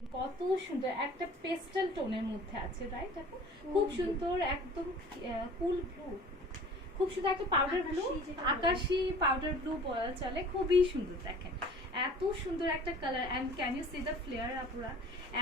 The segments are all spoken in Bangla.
কত সুন্দর একটা পেস্টাল টোনের মধ্যে আছে, রাইট আপু? খুব সুন্দর, একদম কুল ব্লু, খুব সুন্দর একটা পাউডার ব্লু, আকাশি পাউডার ব্লু বলা চলে, খুবই সুন্দর। দেখেন এত সুন্দর একটা colour, and can you see the flare আপুরা,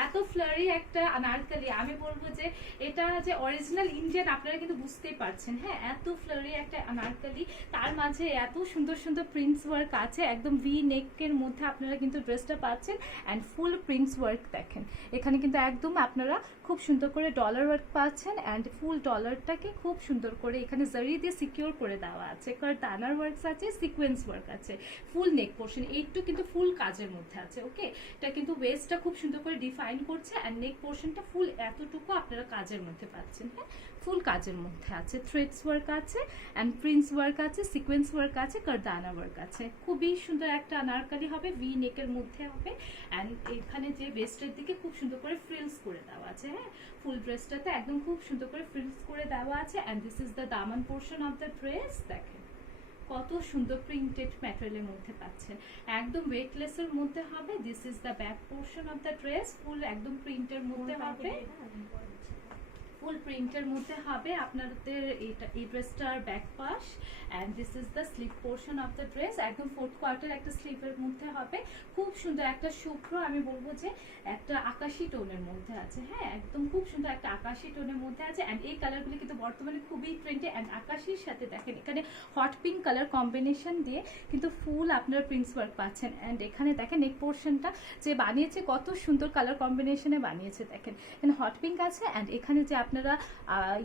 এত ফ্লারি একটা আনারকলি। আমি বলবো যে এটা যে অরিজিনাল ইন্ডিয়ান, আপনারা কিন্তু বুঝতেই পারছেন। হ্যাঁ, এত ফ্লারি একটা আনারকলি, তার মাঝে এত সুন্দর সুন্দর প্রিন্টস ওয়ার্ক আছে, একদম ভি নেকের মধ্যে আপনারা কিন্তু ড্রেসটা পাচ্ছেন, অ্যান্ড ফুল প্রিন্টস ওয়ার্ক। দেখেন এখানে কিন্তু একদম আপনারা খুব সুন্দর করে ডলার ওয়ার্ক পাচ্ছেন, অ্যান্ড ফুল ডলারটাকে খুব সুন্দর করে এখানে জারি দিয়ে সিকিউর করে দেওয়া আছে, কারদানার ওয়ার্কস আছে, সিকোয়েন্স ওয়ার্ক আছে, ফুল নেক পোর্শন এইটু কিন্তু ফুল কাজের মধ্যে আছে। ওকে, এটা কিন্তু ওয়েস্টটা খুব সুন্দর করে ডিফাইন করছে, অ্যান্ড নেক পোর্শনটা ফুল এতটুকু আপনারা কাজের মধ্যে পাচ্ছেন। হ্যাঁ, ফুল কাজের মধ্যে আছে, থ্রেডস ওয়ার্ক আছে, অ্যান্ড প্রিন্টস ওয়ার্ক আছে, সিকোয়েন্স ওয়ার্ক আছে, কারদানা ওয়ার্ক আছে। খুবই সুন্দর একটা আনারকলি হবে, ভি নেকের মধ্যে হবে, অ্যান্ড এখানে যে ওয়েস্টের দিকে খুব সুন্দর করে ফ্রিলস করে দেওয়া আছে। হ্যাঁ, ফুল ড্রেসটাতে একদম খুব সুন্দর করে ফ্রিলস করে দেওয়া আছে, and this is the Daman portion of the dress. দেখেন কত সুন্দর প্রিন্টেড ম্যাটেরিয়ালের মধ্যে পাচ্ছেন, একদম ওয়েটলেসের মধ্যে হবে। This is the back portion of the dress, full একদম প্রিন্টের মধ্যে হবে, ফুল প্রিন্টের মধ্যে হবে আপনাদের এটা, এই ড্রেসটার back pass. And this is the sleeve portion of the dress, একদম 4th কোয়ার্টার একটা স্লিভের মধ্যে হবে। খুব সুন্দর একটা শুভ্র, আমি বলবো যে একটা আকাশি টোনের মধ্যে আছে। হ্যাঁ, একদম খুব সুন্দর একটা আকাশি টোনের মধ্যে আছে, অ্যান্ড এই কালারগুলি কিন্তু বর্তমানে খুবই ট্রেন্ডে। অ্যান্ড আকাশির সাথে দেখেন এখানে হট পিঙ্ক কালার কম্বিনেশন দিয়ে কিন্তু ফুল আপনার প্রিন্টস ওয়ার্ক পাচ্ছেন। অ্যান্ড এখানে দেখেন নেক পোর্শনটা যে বানিয়েছে কত সুন্দর কালার কম্বিনেশনে বানিয়েছে। দেখেন এখানে হট পিঙ্ক আছে, অ্যান্ড এখানে যে আপনারা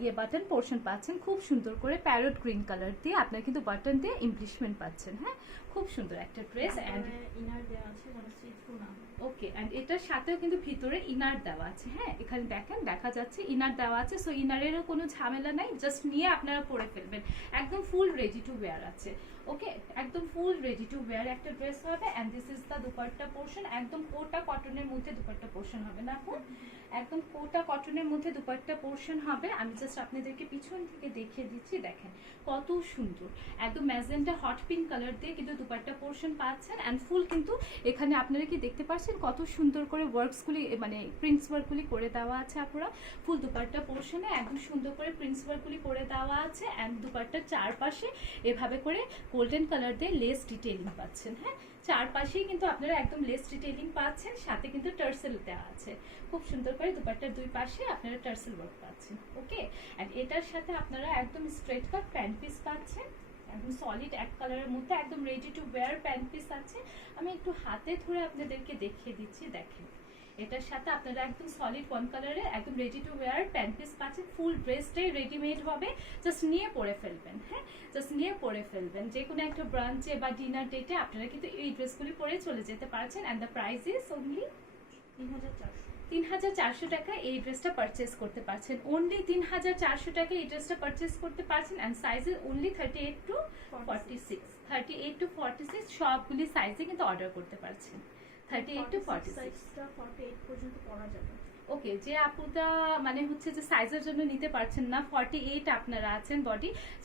ইয়ে বাটন পোর্শন পাচ্ছেন খুব সুন্দর করে প্যারট গ্রিন কালার দিয়ে, আপনারা কিন্তু বাটন দিয়ে ইমপ্লিশমেন্ট পাচ্ছেন। হ্যাঁ, খুব সুন্দর একটা ড্রেস, অ্যান্ড ইনার দেওয়া আছে যেন সুইট না। ওকে, অ্যান্ড এটার সাথেও কিন্তু ভিতরে ইনার দেওয়া আছে। হ্যাঁ, এখানে দেখেন দেখা যাচ্ছে ইনার দেওয়া আছে, সো ইনারেরও কোনো ঝামেলা নাই, জাস্ট নিয়ে আপনারা পরে ফেলবেন। একদম ফুল রেডি টু ওয়্যার আছে। ওকে, একদম ফুল রেডি টু ওয়্যার একটা ড্রেস হবে, and this is the dupatta portion, একদম কোটা কটনের মধ্যে দুপাট্টা পোর্শন হবে না আপু, একদম কোটা কটনের মধ্যে দুপাট্টা পোর্শন হবে। আমি জাস্ট আপনাদেরকে পিছন থেকে দেখিয়ে দিচ্ছি। দেখেন কত সুন্দর, একদম ম্যাজেন্টা হট পিঙ্ক কালার দিয়ে কিন্তু দুপাট্টা পোর্শন পাচ্ছেন, অ্যান্ড ফুল কিন্তু এখানে আপনারা কি দেখতে পাচ্ছেন কত সুন্দর করে ওয়ার্কসগুলি, মানে প্রিন্টস ওয়ার্কগুলি করে দেওয়া আছে। আপনারা ফুল দুপাট্টা পোর্শনে একদম সুন্দর করে প্রিন্টস ওয়ার্কগুলি করে দেওয়া আছে, অ্যান্ড দুপাট্টার চারপাশে এভাবে করে গোল্ডেন কালার দিয়ে লেস ডিটেইলিং পাচ্ছেন। হ্যাঁ, চারপাশেই কিন্তু আপনারা একদম লেস ডিটেইলিং পাচ্ছেন, সাথে কিন্তু টার্সেল দেওয়া আছে। খুব সুন্দর করে দুপাট্টার দুই পাশে আপনারা টার্সেল ওয়ার্ক পাচ্ছেন। ওকে, অ্যান্ড এটার সাথে আপনারা একদম স্ট্রেট কাট প্যান্ট পিস পাচ্ছেন, একদম সলিড এক কালারের মধ্যে একদম ready to wire pant piece আছে। আমি একটু হাতে ধরে আপনাদেরকে দেখিয়ে দিচ্ছি। দেখেন এটার সাথে আপনারা একদম সলিড ওয়ান কালারের একদম ready to wire pant piece পাচ্ছেন, ফুল ড্রেসটাই রেডিমেড হবে, জাস্ট নিয়ে পরে ফেলবেন। হ্যাঁ, জাস্ট নিয়ে পরে ফেলবেন, যে কোনো একটা ব্রাঞ্চে বা ডিনার ডেটে আপনারা কিন্তু এই ড্রেসগুলি পরে চলে যেতে পারছেন। And the price is only 3,400 টাকা এই ড্রেসটা পারচেস করতে পারছেন, অনলি 3,400 টাকা এই ড্রেসটা পারচেস করতে পারছেন। And size is only 38 to 46, 38 to 46 সবগুলি সাইজে কিন্তু অর্ডার করতে পারছেন। 38 to 46 48 পর্যন্ত পরা যাবে। ওকে, যে আপুটা মানে হচ্ছে যে সাইজের জন্য নিতে পারছেন না, 48 আপনারা আছেন বডি,